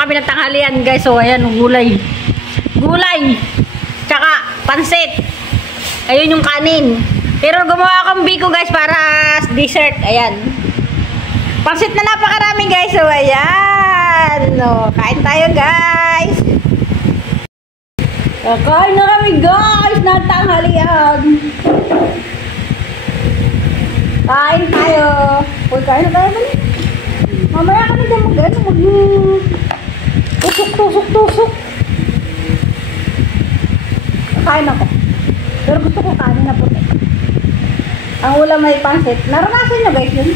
na kami nagtanghalian guys. So ayan, gulay. Gulay. Tsaka pansit. Ayun yung kanin. Pero gumawa akong biko guys para dessert. Ayan. Pansit na napakarami guys. So ayan. No, kain tayo guys. Kain na kami guys. Nagtanghalian. Kain tayo. Uy, kain na tayo balik. Mamaya ka na dyan tusok-tusok. Kain ako. Pero gusto ko kanin na puti. Ang ulam may pansit. Naranasan nyo guys yun?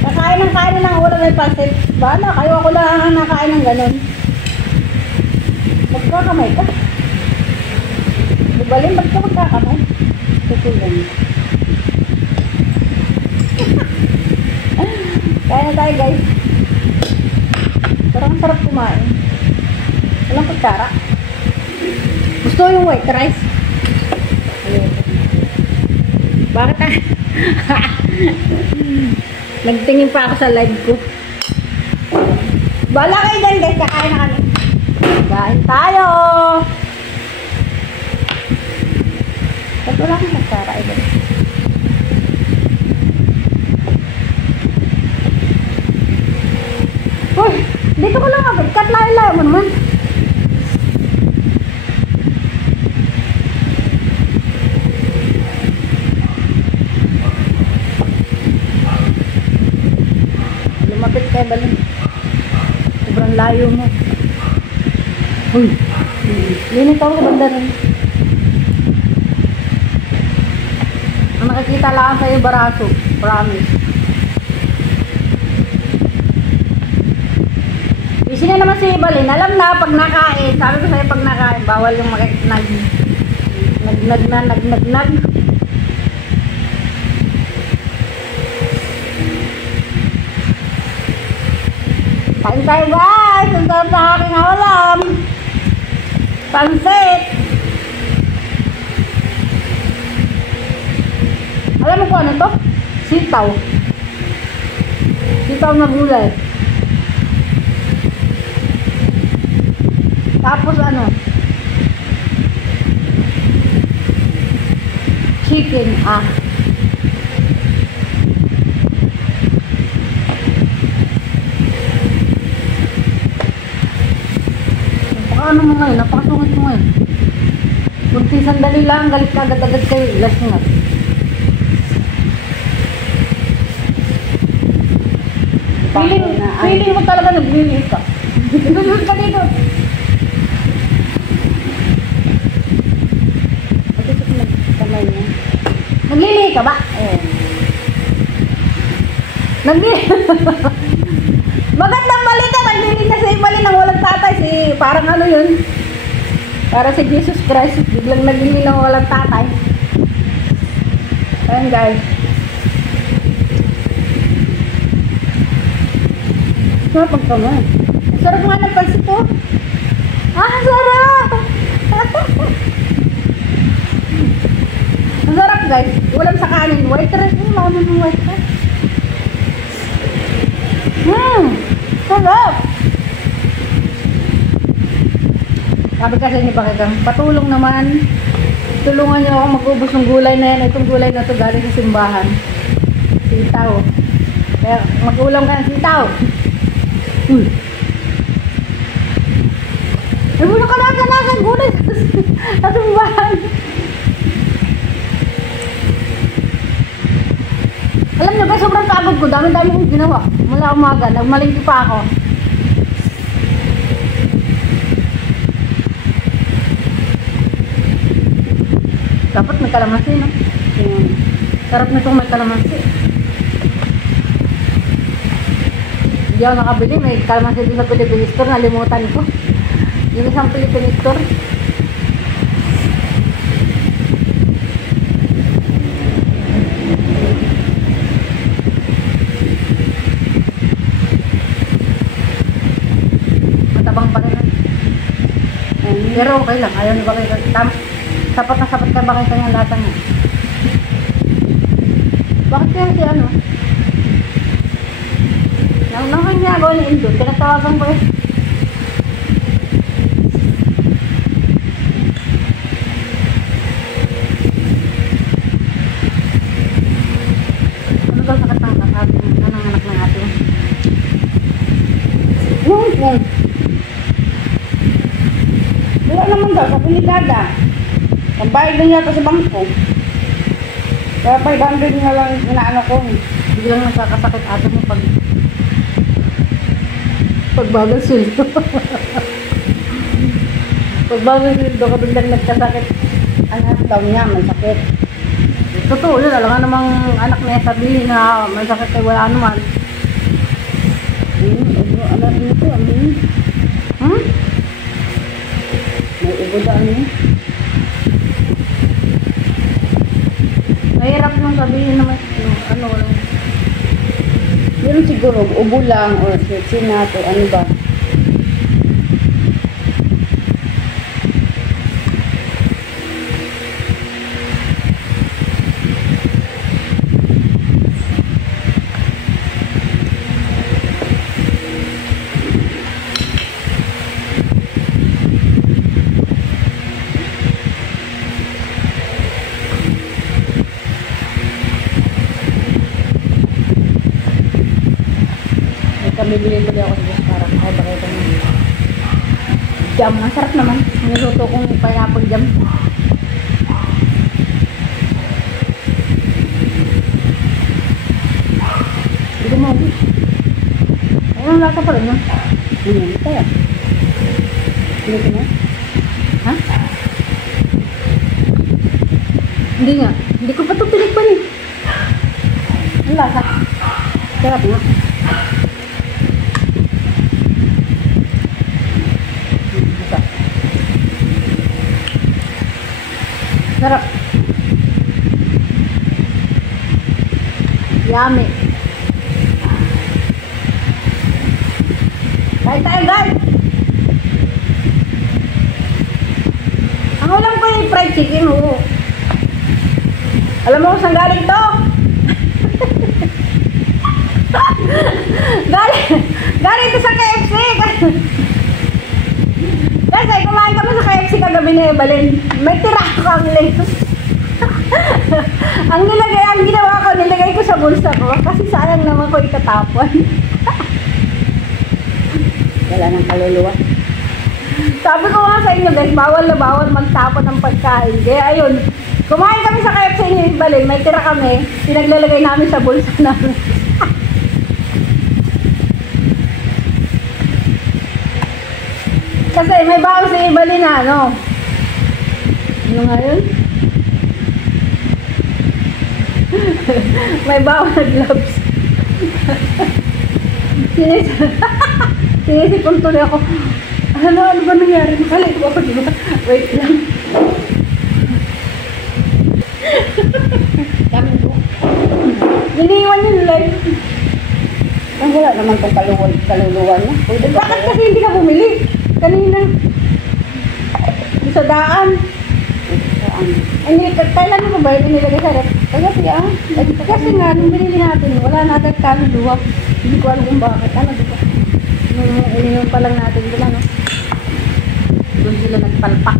Nakain ng kanin ng ulam may pansit. Bahala, kayo ako lang ang nakain ng ganun. Magkakamay ka. Bubalin, ba't ka magkakamay? Tutulan. Kaya na tayo guys. Parang sarap kumain. Walang kutsara. Gusto yung white rice. Ayun. Bakit ah? Nagtingin pa ako sa live ko. Bala kayo dyan guys. Kakain na kami. Kain tayo. Ba't wala akong kutsara? Uy, dito ko lang agad. Katlayo-layo mo naman. Lumapit kayo balin. Sobrang layo mo. Uy, linit ako sa banda rin. Ang nakikita lang sa'yo baraso. Promise. Busy na naman si Balin. Alam na, pag nakain, sabi ko sa'yo pag nakain, bawal yung nag. Kain tayo guys! Ang sarap na aking ulam! Pansit! Alam mo kung ano to? Sitaw. Sitaw na gulay. Tapos ano? Chicken, Napaka-ano mo ngayon? Napakasungit mo ngayon. Kunti sandali lang, galit ka agad-agad kayo. Last nga. Feeling mo talaga nagliliit ka. Nagliliit ka dito. Naglilihi ka ba? Naglilihi. Magandang balita. Naglilihi na si Ibalin ng walang tatay. Parang ano yun? Para si Jesus Christ. Biglang naglilihi ng walang tatay. Ayan guys. Sarap ka nga. Sarap nga ng pansit to. Sarap! Ang sarap guys. Ulam sa kanin. White rice. Mami ng white rice. Sarap! Sabi kasi ni Bakitang, patulong naman. Tulungan niyo ako mag-ubos ng gulay na yan. Itong gulay na to galing sa simbahan. Sitaw. Kaya mag-ulam ka ng sitaw. Ay mo na kalaga-lagan gulay sa simbahan. Alam niyo ba, sobrang pagod ko. Dami-dami kong ginawa. Mula umaga, nagmalingki pa ako. Dapat may kalamansi, no? Sarap na itong may kalamansi. Hindi ako nakabili. May kalamansi din sa Philippine Store. Nalimutan ko. Yung isang Philippine Store. Matabang pa rin. Pero okay lang. Ayaw ni Bakay. Sapat na sapat kay Bakay kanyang lasa niya. Bakit kaya si ano? Nang ginagawa ni Indon, pinatawagan ko eh. Ano daw sakit ng ating nanganganak ng ating? Yung. Wala naman daw, sabi ni Dada. Pambayad lang yata sa bangko. Kaya 500 nga lang inaano ko. Hindi lang nagkakasakit ato mo pagbagal sweldo. Pagbagal sweldo ka biglang nagkasakit. Anak daw niya, may sakit. Totoo yun, alam nga namang anak niya sabihin na may sakit ay wala naman. Ano ito, ano? May ubo da, ano? Mahirap yung sabihin naman, ano lang. Yun siguro, ubo lang or sinat o ano ba? Bibili tuloy ako sa bus para makabakay ko ng jam. Ang sarap naman. Niluto kong pineapple jam. Hindi ko mahuwi. Ayun ang lasa pa rin yun. Ano kaya? Hindi ko na? Ha? Hindi nga. Hindi ko pa ito pinikpan eh. Ang lasa. Sarap nga. Sarap. Yummy. Kain tayo, guys. Ang ulam ko yung fried chicken, oh. Alam mo kung saan galing to? galing to sa KFC. Kasi kumain kami sa KFC kagabi ni Evelyn. May tira kang link. ang ginawa ko, nilagay ko sa bulsa ko. Kasi sayang naman ko itatapon. Wala nang kaluluwa. Sabi ko nga sa inyo guys, bawal na bawal magtapon ng pagkain. Kaya ayun, kumain kami sa KFC ni Evelyn. May tira kami. Pinaglalagay namin sa bulsa namin. Kasi may baon si Evelyn na ano. Ano nga yun? may baon na gloves. Sinisipon tuloy ako. Ano ba nangyari? Makalit ko ako, di ba? Wait lang. Dami ko. Iniwan yun live. Ang wala naman itong kaluluwa na. Bakit kasi hindi ka bumili? Kanina. Sa daan. Kailan mo ba yung nilagay sa rep? Kasi nga, nung binili natin, wala na agad kaluluwa. Hindi ko alam kung bakit. Ano diba? Ininom pa lang natin doon, ano? Doon sila nagpalpak.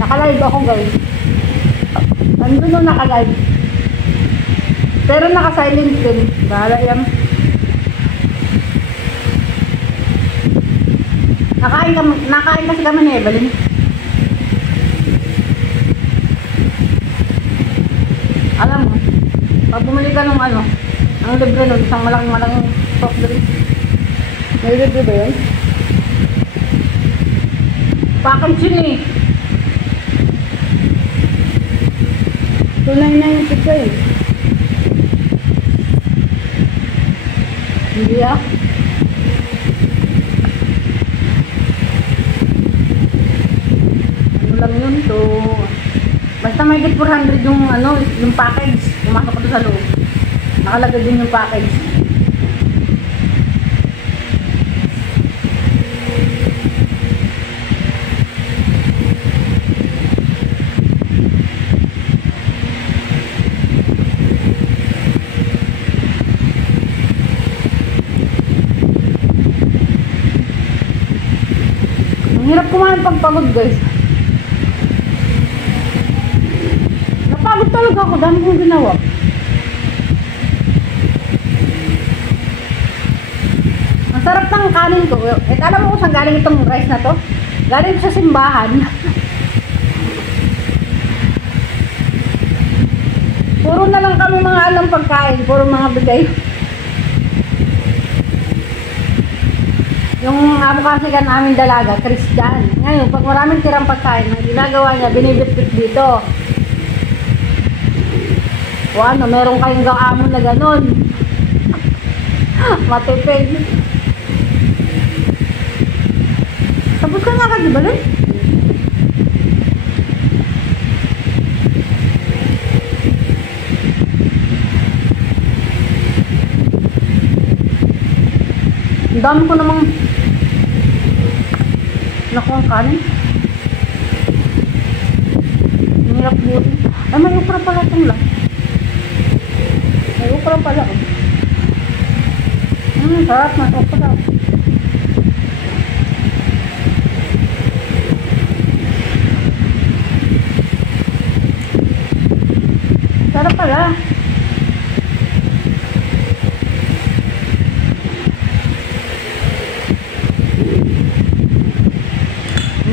Nakalive ako, guys. Nandun nung nakalive. Pero naka-silent din. Bahala yan. Nakain kasi kami ni Evelyn. Alam mo, pag bumili ka ng ano, ang libre nun, isang malaking soft drink. May libre ba yun? Package yun eh. Tunay na yung pizza eh. Hindi ah. Ano lang yun, so basta may get 400 yung ano, yung package. Pumasok ko sa loob. Nakalagay din yung package. pagod guys. Napagod talaga ako. Dami kong ginawa. Ang sarap ng kanin ko. Eh, alam mo kung saan galing itong rice na to? Galing sa simbahan. Puro na lang kami mga alam pagkain. Puro mga bigay. Yung amo kasi ka namin dalaga, Christian. Ngayon, pag maraming tirang pagkain, ang ginagawa niya, binibit-bit dito. O ano, meron kayong amo na ganon. Matipid. Tapos ka nga ka, di ba rin? Ang dami ko namang nakuha ang kanin. Hirap buti. Ay, may ukra pala itong lang. May ukra pala. Sarap na ukra. Sarap pala.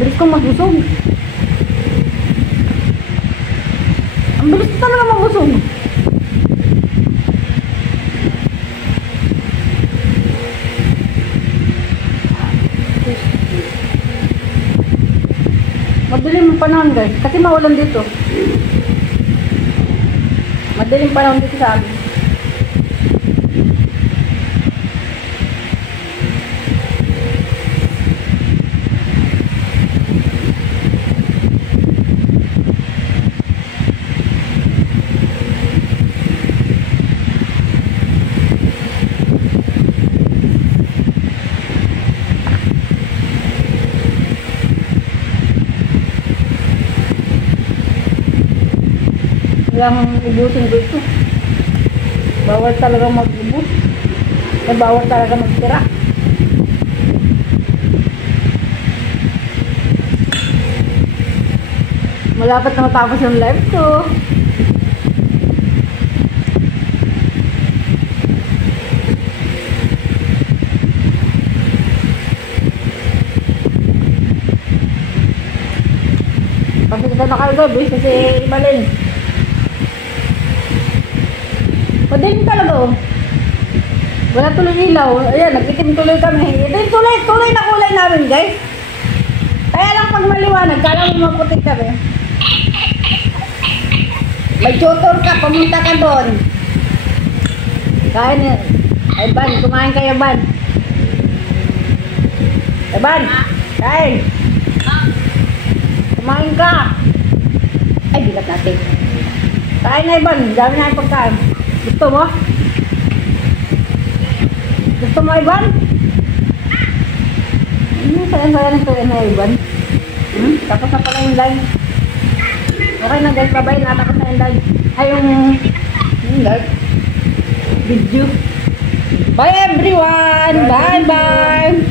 Bilis kong magusog. Ang bilis talaga magusog. Madilim ang panahon guys. Kasi maulan dito. Madilim panahon dito sa amin. Lang ubusin ko ito. Bawal talaga mag-ubus. Eh, bawal talaga magtira. Malapit na matapos yung live ko. Kasi kita na kayo gabi kasi ibalin. Madilim talaga oh. Wala tuloy ilaw. Ayan, nagkitim tuloy kami. Ito yung tuloy na kulay namin guys. Kaya lang pag maliwanag, kala mo maputik kami. May tutor ka, pumunta ka doon. Kain ay Ban, kumain kayo Ban. Ay Ban, kain. Kumain ka. Ay, bilat natin. Kain na Iban, dami na yung pagkain. Gusto mo? Gusto mo, Iban? Saya-saya nito na, Iban. Tapos na pala yung live. Okay na guys, bye-bye. Natapos na yung live. Ay, yung live. Video. Bye everyone! Bye-bye!